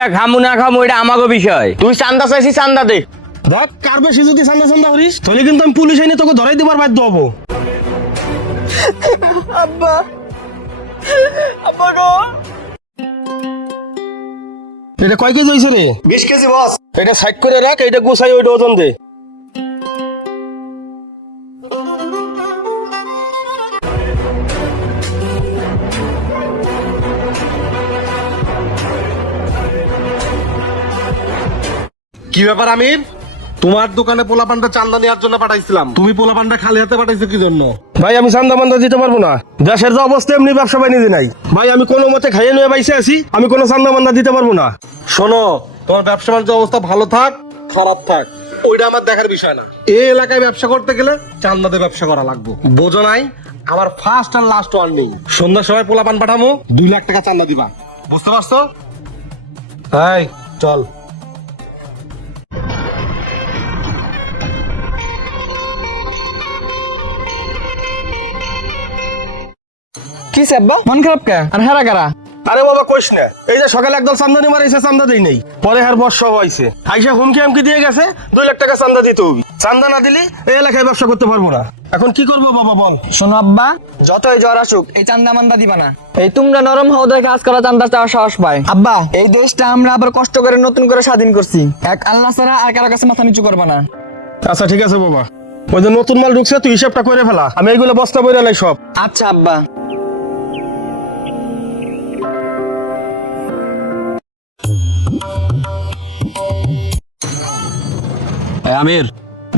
খামু না খামু এটা আমাগো বিষয়। তুই চান্দা চাইছিস, চান্দা দে। দেখ কার বেশি যদি চান্দা চান্দা করিস তাহলে কিন্তু আমি পুলিশ আইনে তোকে ধরাই দেবার বাধ্য হবো। আব্বা আব্বা গো, এটা কয় কেজি হয়েছে রে? 20 কেজি বস। এটা সাইড করে রাখ, এটা গোছাই ওইটা ওজন দে। কি ব্যাপার আমির? তোমার দোকানে পোলাপানটা চান্দা নেওয়ার জন্য পাঠাইছিলাম, তুমি পোলাপানটা খালি হাতে পাঠাইছো কি জন্য? ভাই আমি চান্দা মান্দা দিতে পারবো না, দেশের যে অবস্থা এমনি ব্যবসা বাণিজ্য নাই। ভাই আমি কোনো মতে খাইয়ে নিয়ে বাইসে আছি, আমি কোনো চান্দা মান্দা দিতে পারবো না। শোনো, তোমার ব্যবসা বাণিজ্য অবস্থা ভালো থাক খারাপ থাক ওইটা আমার দেখার বিষয় না। এই এলাকায় ব্যবসা করতে গেলে চান্দাতে ব্যবসা করা লাগবে, বোঝো নাই? আমার ফার্স্ট আর লাস্ট ওয়ার্নিং, সন্ধ্যার সময় পোলাপান পাঠামো, 2 লাখ টাকা চান্দা দিবা, বুঝতে পারছো? এই চল। কি আব্বা মন খারাপ কে? আর হেরা কারা? আরে বাবা কইস না, এই যে সকালে একদল চান্দা নিয়ে মারাইছে, চান্দা দেই নাই, পরে আর বর্ষা হইছে, আইসা হুমকি আমকি দিয়ে গেছে 2 লাখ টাকা চান্দা দিতে হবে। চান্দা না দিলে এই এলাকায় ব্যবসা করতে পারবো না। এখন কি করবো বাবা বল? শোনো আব্বা, যতই জ্বর আসুক এই চান্দা মান্দা দিবা না। এই তোমরা নরম হও দেখে কাজ করা চান্দা চাওয়ার সাহস পায়। আব্বা এই দেশটা আমরা আবার কষ্ট করে নতুন করে স্বাধীন করছি, এক আল্লাহ ছাড়া আর কারো কাছে মাথা নিচু করবা না। আচ্ছা ঠিক আছে বাবা, ওই যে নতুন মাল ঢুকছে তুই হিসাবটা করে ফেলা, আমি এইগুলো বস্তা বইরা নাই সব। আচ্ছা আব্বা। আমির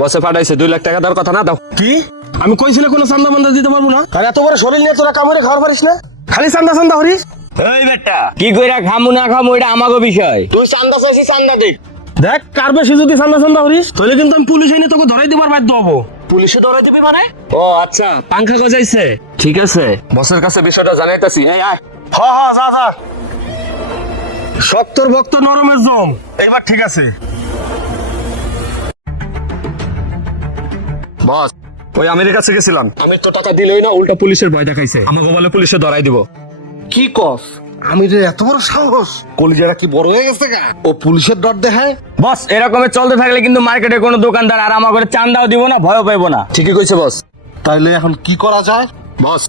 বসে পাঠাইছে 2 লাখ টাকা দেওয়ার কথা না, দাও। কি? আমি কইছি না কোনো চান্দা মান্দা দিতে পারবো না? আর এত বড় শরীর নিয়ে তোরা কামড়ে খাওয়ার পারিস না, খালি চান্দা চান্দা হরিস। এই বেটা কি কইরা খামু না খামু এটা আমাগো বিষয়। তুই চান্দা চাইছিস, চান্দা দে। দেখ কার বেশি যদি চান্দা চান্দা হরিস তাহলে কিন্তু আমি পুলিশ আইনে তোকে ধরাই দেবার বাধ্য হবো। পুলিশে ধরে দিবি মানে? ও আচ্ছা, পাংখা গজাইছে। ঠিক আছে, বসের কাছে বিষয়টা জানাইতাছি। এই আয়। হ্যাঁ হ্যাঁ যা যা। শক্তর ভক্ত নরমের জম, এইবার ঠিক আছে। বস ওই আমিরের কাছে গেছিলাম, আমি তো টাকা দিলই না, উল্টা পুলিশের ভয় দেখাইছে, আমাকে বলে পুলিশে ধরাই দিব। কি কস? আমিরের এত বড় সাহস? কলিজারা কি বড় হয়ে গেছে গা? ও পুলিশের ডর দেখায়? বস এরকমের চলতে থাকলে কিন্তু মার্কেটে কোনো দোকানদার আর আমার চান্দাও দিব না, ভয়ও পাইবো না। ঠিকই কইছে বস। তাইলে এখন কি করা যায়? বস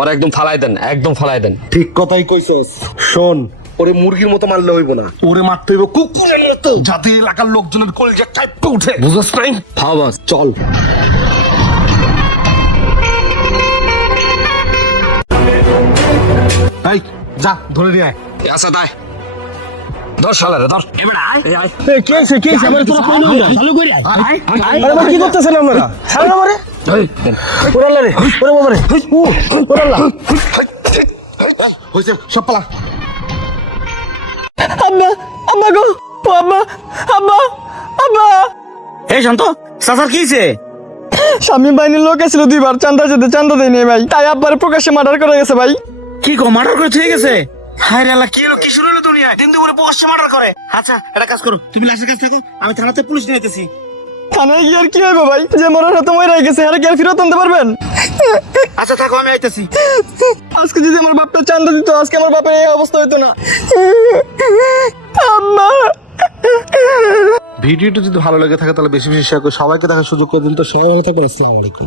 ওরা একদম ফালাই দেন, একদম ফালাই দেন। ঠিক কথাই কইছস। শোন, ওরে মুরগির মতো মারলে হইব না, ওরে মারতে হইব কুকুরের মতো, যাতে এলাকার লোকজনের কলিজা চাইপে উঠে, বুঝছস নাই? হ্যাঁ বস চল। এই যা ধরে নিয়ে আয়। আচ্ছা তাই ধর শালারে ধর। এবার আয় এই আয়। এই কি হইছে কি হইছে? আমারে তোরা কইলো না, চালু করি আয়। আরে ভাই কি করতেছেন আপনারা? ছাড়ো আমারে। ওরে আল্লাহ রে, ওরে বাবা রে, ওরে আল্লাহ। হইছে সব পালা। আব্বা আব্বা গো, ও আব্বা আব্বা আব্বা। এই শান্ত, সাসার কি হইছে? স্বামী বাহিনীর লোক এসেছিল 2 বার, চান্দা যেতে চান্দা দেয়নি ভাই, তাই আব্বার প্রকাশ্যে মার্ডার করে গেছে ভাই। কি গো, মার্ডার করে থয়ে গেছে? হায় রে আল্লাহ, কি হলো, কি শুরু হলো দুনিয়ায়? দিন দুপুরে প্রকাশ্যে মার্ডার করে? আচ্ছা একটা কাজ করো, তুমি লাশের কাছে থাকো, আমি থানাতে পুলিশ নিয়ে যেতেছি। থানায় গিয়ে আর কি হবে ভাই, যে মরার হতো মরে গেছে, আর কি আর ফেরত আনতে পারবেন? আচ্ছা থাকো, আমি আইতেছি। আজকে যদি আমার বাপটা চান্দা দিত, আজকে আমার বাপের এই অবস্থা হতো না। আম্মা। ভিডিওটি যদি ভালো লেগে থাকে তাহলে বেশি বেশি শেয়ার করে সবাইকে দেখার সুযোগ করে দিন। তো সবাই ভালো থাকবেন, আসসালামু আলাইকুম।